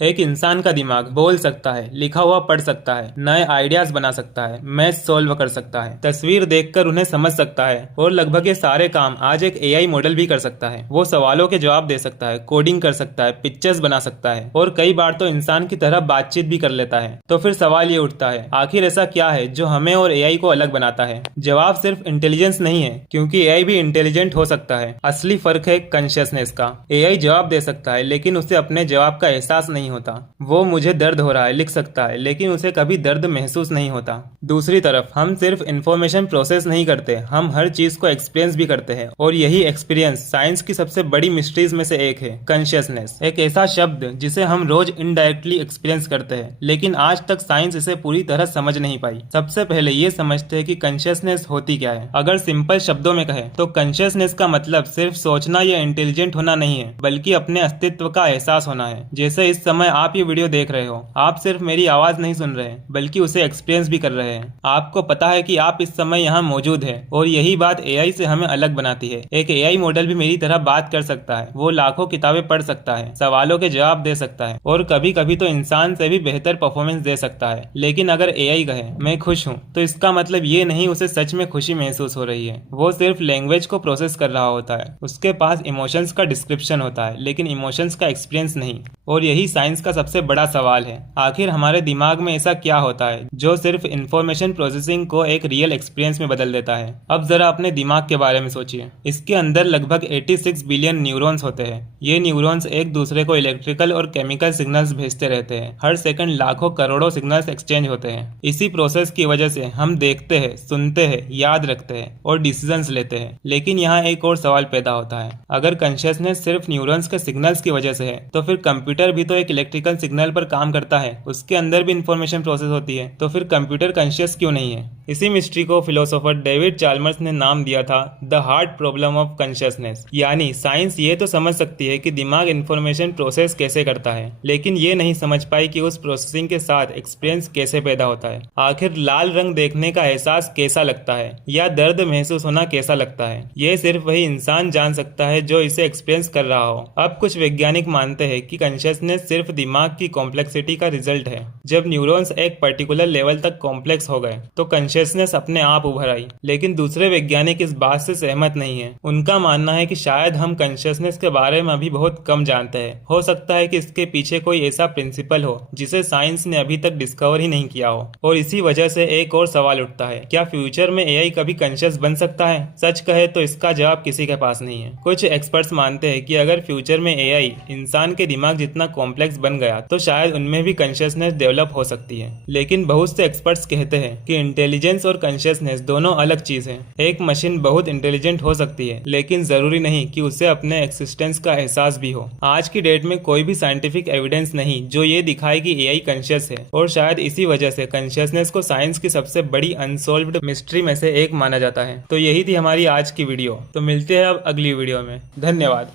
एक इंसान का दिमाग बोल सकता है, लिखा हुआ पढ़ सकता है, नए आइडियाज बना सकता है, मैथ सॉल्व कर सकता है, तस्वीर देखकर उन्हें समझ सकता है और लगभग ये सारे काम आज एक एआई मॉडल भी कर सकता है। वो सवालों के जवाब दे सकता है, कोडिंग कर सकता है, पिक्चर्स बना सकता है और कई बार तो इंसान की तरह बातचीत भी कर लेता है। तो फिर सवाल ये उठता है, आखिर ऐसा क्या है जो हमें और एआई को अलग बनाता है? जवाब सिर्फ इंटेलिजेंस नहीं है, क्योंकि एआई भी इंटेलिजेंट हो सकता है। असली फर्क है कॉन्शियसनेस का। एआई जवाब दे सकता है, लेकिन उसे अपने जवाब का एहसास नहीं होता। वो मुझे दर्द हो रहा है लिख सकता है, लेकिन उसे कभी दर्द महसूस नहीं होता। दूसरी तरफ हम सिर्फ इंफॉर्मेशन प्रोसेस नहीं करते, हम हर चीज को एक्सपीरियंस भी करते हैं। और यही एक्सपीरियंस साइंस की सबसे बड़ी मिस्ट्रीज में से एक है, कॉन्शियसनेस। एक ऐसा शब्द जिसे हम रोज इनडायरेक्टली एक्सपीरियंस करते हैं, लेकिन आज तक साइंस इसे पूरी तरह समझ नहीं पाई। सबसे पहले ये समझते हैं कि कॉन्शियसनेस होती क्या है। अगर सिंपल शब्दों में कहें तो कॉन्शियसनेस का मतलब सिर्फ सोचना या इंटेलिजेंट होना नहीं है, बल्कि अपने अस्तित्व का एहसास होना है। जैसे इस समय आप ये वीडियो देख रहे हो, आप सिर्फ मेरी आवाज नहीं सुन रहे, बल्कि उसे एक्सपीरियंस भी कर रहे हैं। आपको पता है कि आप इस समय यहाँ मौजूद है, और यही बात एआई से हमें अलग बनाती है। एक एआई मॉडल भी मेरी तरह बात कर सकता है, वो लाखों किताबें पढ़ सकता है, सवालों के जवाब दे सकता है और कभी कभी तो इंसान से भी बेहतर परफॉर्मेंस दे सकता है। लेकिन अगर एआई कहे मैं खुश हूँ, तो इसका मतलब ये नहीं उसे सच में खुशी महसूस हो रही है। वो सिर्फ लैंग्वेज को प्रोसेस कर रहा होता है। उसके पास इमोशंस का डिस्क्रिप्शन होता है, लेकिन इमोशंस का एक्सपीरियंस नहीं। और यही साइंस का सबसे बड़ा सवाल है, आखिर हमारे दिमाग में ऐसा क्या होता है जो सिर्फ इंफॉर्मेशन प्रोसेसिंग को एक रियल एक्सपीरियंस में बदल देता है। अब जरा अपने दिमाग के बारे में सोचिए। इसके अंदर लगभग 86 बिलियन न्यूरॉन्स होते हैं। ये न्यूरॉन्स एक दूसरे को इलेक्ट्रिकल और केमिकल सिग्नल्स भेजते रहते हैं। हर सेकंड लाखों करोड़ों सिग्नल्स एक्सचेंज होते हैं। इसी प्रोसेस की वजह से हम देखते हैं, सुनते हैं, याद रखते हैं और डिसीजंस लेते हैं। लेकिन यहाँ एक और सवाल पैदा होता है, अगर कॉन्शियसनेस सिर्फ न्यूरॉन्स के सिग्नल्स की वजह से है, तो फिर कंप्यूटर भी तो एक इलेक्ट्रिकल सिग्नल पर काम करता है, उसके अंदर भी इंफॉर्मेशन प्रोसेस होती है। तो फिर कंप्यूटर कॉन्शियस क्यों नहीं है? इसी मिस्ट्री को फिलोसोफर डेविड चाल्मर्स ने नाम दिया था the hard problem of consciousness. यानी साइंस ये तो समझ सकती है कि दिमाग इंफॉर्मेशन प्रोसेस कैसे करता है, लेकिन ये नहीं समझ पाई कि उस प्रोसेसिंग के साथ एक्सपीरियंस कैसे पैदा होता है। आखिर लाल रंग देखने का एहसास कैसा लगता है, या दर्द महसूस होना कैसा लगता है, ये सिर्फ वही इंसान जान सकता है जो इसे एक्सपीरियंस कर रहा हो। अब कुछ वैज्ञानिक मानते हैं कि कॉन्शियसनेस सिर्फ दिमाग की कॉम्प्लेक्सिटी का रिजल्ट है। जब न्यूरॉन्स एक पर्टिकुलर लेवल तक कॉम्प्लेक्स हो गए तो कॉन्शियसनेस अपने आप उभर आई। लेकिन दूसरे वैज्ञानिक इस बात से सहमत नहीं है। उनका मानना है कि शायद हम कॉन्शियसनेस के बारे में अभी बहुत कम जानते हैं। हो सकता है कि इसके पीछे कोई ऐसा प्रिंसिपल हो जिसे साइंस ने अभी तक डिस्कवर ही नहीं किया हो। और इसी वजह से एक और सवाल उठता है, क्या फ्यूचर में एआई कभी कॉन्शियस बन सकता है? सच कहे तो इसका जवाब किसी के पास नहीं है। कुछ एक्सपर्ट्स मानते हैं कि अगर फ्यूचर में एआई इंसान के दिमाग जितना कॉम्प्लेक्स बन गया तो शायद उनमें भी कॉन्शियसनेस डेवलप हो सकती है। लेकिन बहुत से एक्सपर्ट्स कहते हैं कि इंटेलिजेंस और कॉन्शियसनेस दोनों अलग चीज हैं। एक मशीन बहुत इंटेलिजेंट हो सकती है, लेकिन जरूरी नहीं कि उसे अपने एक्सिस्टेंस का एहसास भी हो। आज की डेट में कोई भी साइंटिफिक एविडेंस नहीं जो ये दिखाए कि एआई कॉन्शियस है, और शायद इसी वजह से कॉन्शियसनेस को साइंस की सबसे बड़ी अनसॉल्व्ड मिस्ट्री में से एक माना जाता है। तो यही थी हमारी आज की वीडियो। तो मिलते हैं अब अगली वीडियो में। धन्यवाद।